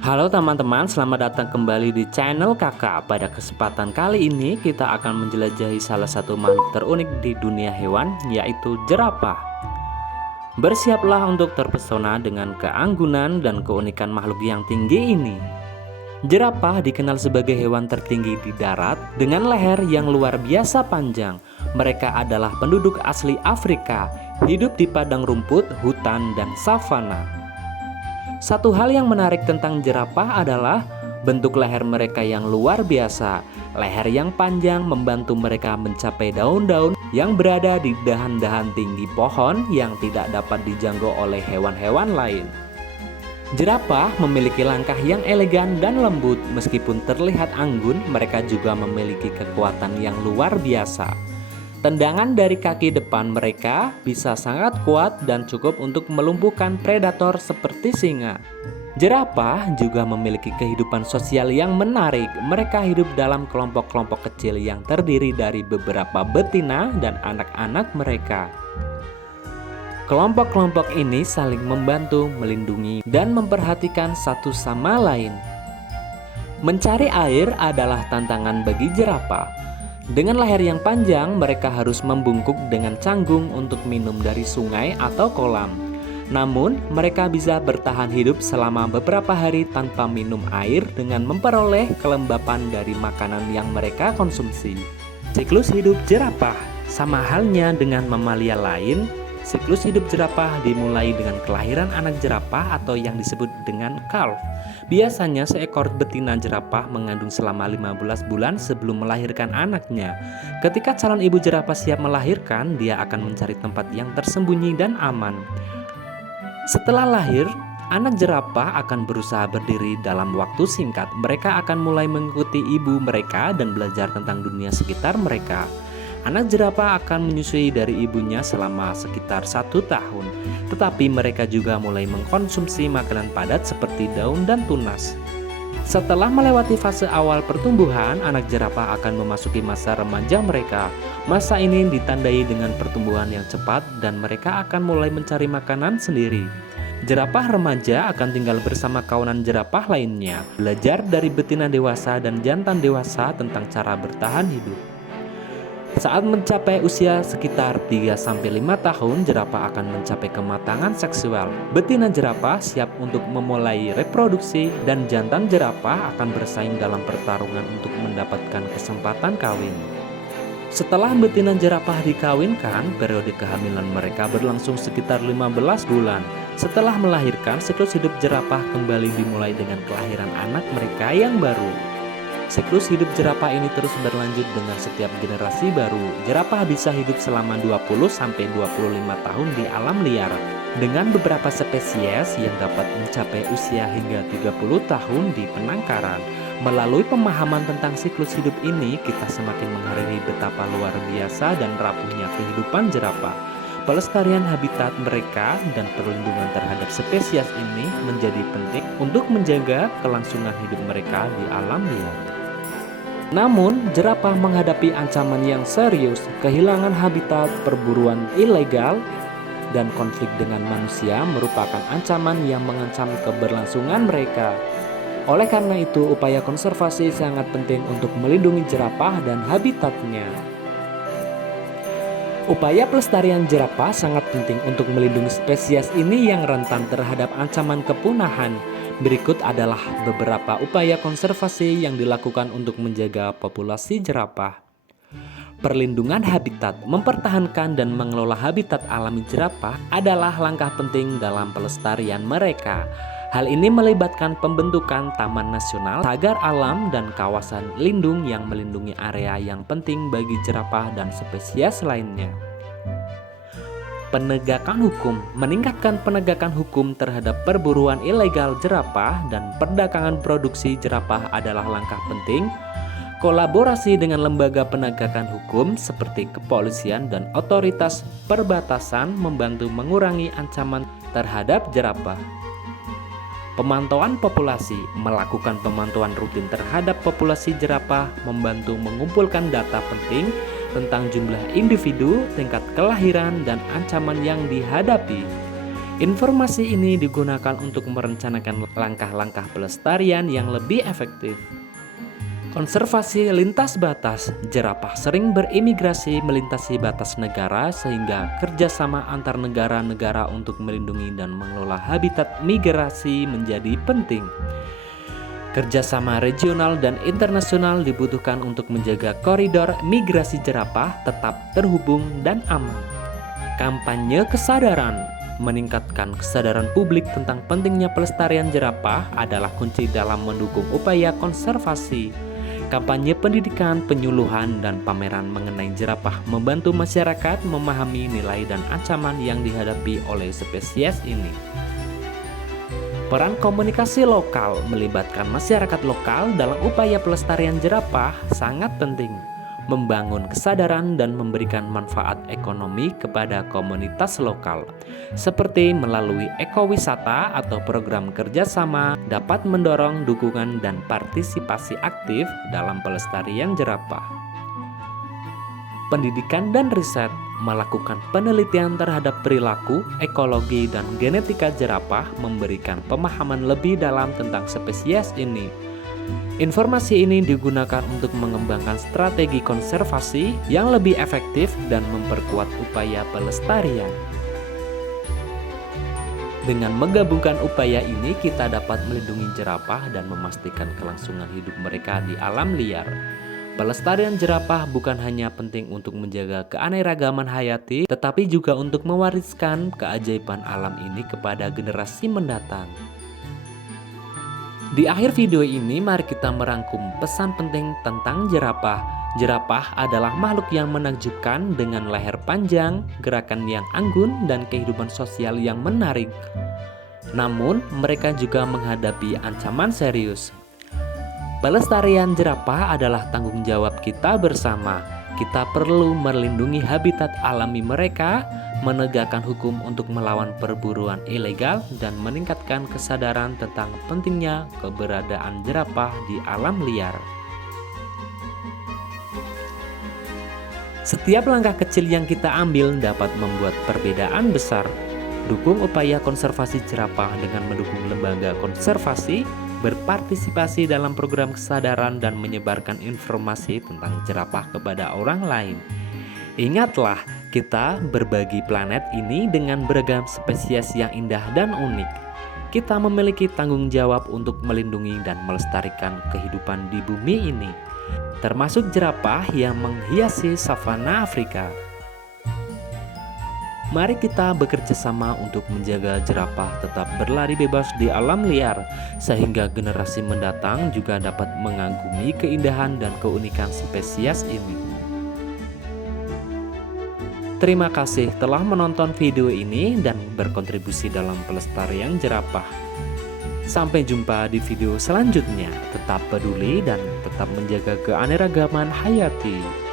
Halo teman-teman, selamat datang kembali di channel Kakak. Pada kesempatan kali ini kita akan menjelajahi salah satu makhluk terunik di dunia hewan, yaitu jerapah. Bersiaplah untuk terpesona dengan keanggunan dan keunikan makhluk yang tinggi ini. Jerapah dikenal sebagai hewan tertinggi di darat dengan leher yang luar biasa panjang. Mereka adalah penduduk asli Afrika, hidup di padang rumput, hutan, dan savana. Satu hal yang menarik tentang jerapah adalah bentuk leher mereka yang luar biasa. Leher yang panjang membantu mereka mencapai daun-daun yang berada di dahan-dahan tinggi pohon yang tidak dapat dijangkau oleh hewan-hewan lain. Jerapah memiliki langkah yang elegan dan lembut. Meskipun terlihat anggun, mereka juga memiliki kekuatan yang luar biasa. Tendangan dari kaki depan mereka bisa sangat kuat dan cukup untuk melumpuhkan predator seperti singa. Jerapah juga memiliki kehidupan sosial yang menarik. Mereka hidup dalam kelompok-kelompok kecil yang terdiri dari beberapa betina dan anak-anak mereka. Kelompok-kelompok ini saling membantu, melindungi, dan memperhatikan satu sama lain. Mencari air adalah tantangan bagi jerapah. Dengan leher yang panjang, mereka harus membungkuk dengan canggung untuk minum dari sungai atau kolam. Namun, mereka bisa bertahan hidup selama beberapa hari tanpa minum air dengan memperoleh kelembapan dari makanan yang mereka konsumsi. Siklus hidup jerapah sama halnya dengan mamalia lain. Siklus hidup jerapah dimulai dengan kelahiran anak jerapah atau yang disebut dengan calf. Biasanya seekor betina jerapah mengandung selama 15 bulan sebelum melahirkan anaknya. Ketika calon ibu jerapah siap melahirkan, dia akan mencari tempat yang tersembunyi dan aman. Setelah lahir, anak jerapah akan berusaha berdiri dalam waktu singkat. Mereka akan mulai mengikuti ibu mereka dan belajar tentang dunia sekitar mereka. Anak jerapah akan menyusui dari ibunya selama sekitar 1 tahun, tetapi mereka juga mulai mengkonsumsi makanan padat seperti daun dan tunas. Setelah melewati fase awal pertumbuhan, anak jerapah akan memasuki masa remaja mereka. Masa ini ditandai dengan pertumbuhan yang cepat dan mereka akan mulai mencari makanan sendiri. Jerapah remaja akan tinggal bersama kawanan jerapah lainnya, belajar dari betina dewasa dan jantan dewasa tentang cara bertahan hidup. Saat mencapai usia sekitar 3-5 tahun, jerapah akan mencapai kematangan seksual. Betina jerapah siap untuk memulai reproduksi dan jantan jerapah akan bersaing dalam pertarungan untuk mendapatkan kesempatan kawin. Setelah betina jerapah dikawinkan, periode kehamilan mereka berlangsung sekitar 15 bulan. Setelah melahirkan, siklus hidup jerapah kembali dimulai dengan kelahiran anak mereka yang baru. Siklus hidup jerapah ini terus berlanjut dengan setiap generasi baru. Jerapah bisa hidup selama 20-25 tahun di alam liar, dengan beberapa spesies yang dapat mencapai usia hingga 30 tahun di penangkaran. Melalui pemahaman tentang siklus hidup ini, kita semakin menghargai betapa luar biasa dan rapuhnya kehidupan jerapah. Pelestarian habitat mereka dan perlindungan terhadap spesies ini menjadi penting untuk menjaga kelangsungan hidup mereka di alam liar. Namun, jerapah menghadapi ancaman yang serius, kehilangan habitat, perburuan ilegal, dan konflik dengan manusia merupakan ancaman yang mengancam keberlangsungan mereka. Oleh karena itu, upaya konservasi sangat penting untuk melindungi jerapah dan habitatnya. Upaya pelestarian jerapah sangat penting untuk melindungi spesies ini yang rentan terhadap ancaman kepunahan. Berikut adalah beberapa upaya konservasi yang dilakukan untuk menjaga populasi jerapah. Perlindungan habitat, mempertahankan dan mengelola habitat alami jerapah adalah langkah penting dalam pelestarian mereka. Hal ini melibatkan pembentukan taman nasional, cagar alam, dan kawasan lindung yang melindungi area yang penting bagi jerapah dan spesies lainnya. Penegakan hukum, meningkatkan penegakan hukum terhadap perburuan ilegal jerapah dan perdagangan produksi jerapah adalah langkah penting. Kolaborasi dengan lembaga penegakan hukum seperti kepolisian dan otoritas perbatasan membantu mengurangi ancaman terhadap jerapah. Pemantauan populasi, melakukan pemantauan rutin terhadap populasi jerapah membantu mengumpulkan data penting tentang jumlah individu, tingkat kelahiran, dan ancaman yang dihadapi. Informasi ini digunakan untuk merencanakan langkah-langkah pelestarian yang lebih efektif. Konservasi lintas batas. Jerapah sering berimigrasi melintasi batas negara sehingga kerjasama antar negara-negara untuk melindungi dan mengelola habitat migrasi menjadi penting. Kerjasama regional dan internasional dibutuhkan untuk menjaga koridor migrasi jerapah tetap terhubung dan aman. Kampanye kesadaran. Meningkatkan kesadaran publik tentang pentingnya pelestarian jerapah adalah kunci dalam mendukung upaya konservasi. Kampanye pendidikan, penyuluhan, dan pameran mengenai jerapah membantu masyarakat memahami nilai dan ancaman yang dihadapi oleh spesies ini. Peran komunikasi lokal melibatkan masyarakat lokal dalam upaya pelestarian jerapah sangat penting, membangun kesadaran dan memberikan manfaat ekonomi kepada komunitas lokal, seperti melalui ekowisata atau program kerjasama dapat mendorong dukungan dan partisipasi aktif dalam pelestarian jerapah. Pendidikan dan riset melakukan penelitian terhadap perilaku, ekologi, dan genetika jerapah memberikan pemahaman lebih dalam tentang spesies ini. Informasi ini digunakan untuk mengembangkan strategi konservasi yang lebih efektif dan memperkuat upaya pelestarian. Dengan menggabungkan upaya ini, kita dapat melindungi jerapah dan memastikan kelangsungan hidup mereka di alam liar. Pelestarian jerapah bukan hanya penting untuk menjaga keanekaragaman hayati, tetapi juga untuk mewariskan keajaiban alam ini kepada generasi mendatang. Di akhir video ini, mari kita merangkum pesan penting tentang jerapah. Jerapah adalah makhluk yang menakjubkan dengan leher panjang, gerakan yang anggun, dan kehidupan sosial yang menarik. Namun, mereka juga menghadapi ancaman serius. Pelestarian jerapah adalah tanggung jawab kita bersama. Kita perlu melindungi habitat alami mereka, menegakkan hukum untuk melawan perburuan ilegal, dan meningkatkan kesadaran tentang pentingnya keberadaan jerapah di alam liar. Setiap langkah kecil yang kita ambil dapat membuat perbedaan besar. Dukung upaya konservasi jerapah dengan mendukung lembaga konservasi, berpartisipasi dalam program kesadaran, dan menyebarkan informasi tentang jerapah kepada orang lain. Ingatlah, kita berbagi planet ini dengan beragam spesies yang indah dan unik. Kita memiliki tanggung jawab untuk melindungi dan melestarikan kehidupan di bumi ini, termasuk jerapah yang menghiasi savana Afrika. Mari kita bekerja sama untuk menjaga jerapah tetap berlari bebas di alam liar, sehingga generasi mendatang juga dapat mengagumi keindahan dan keunikan spesies ini. Terima kasih telah menonton video ini dan berkontribusi dalam pelestarian jerapah. Sampai jumpa di video selanjutnya. Tetap peduli dan tetap menjaga keanekaragaman hayati.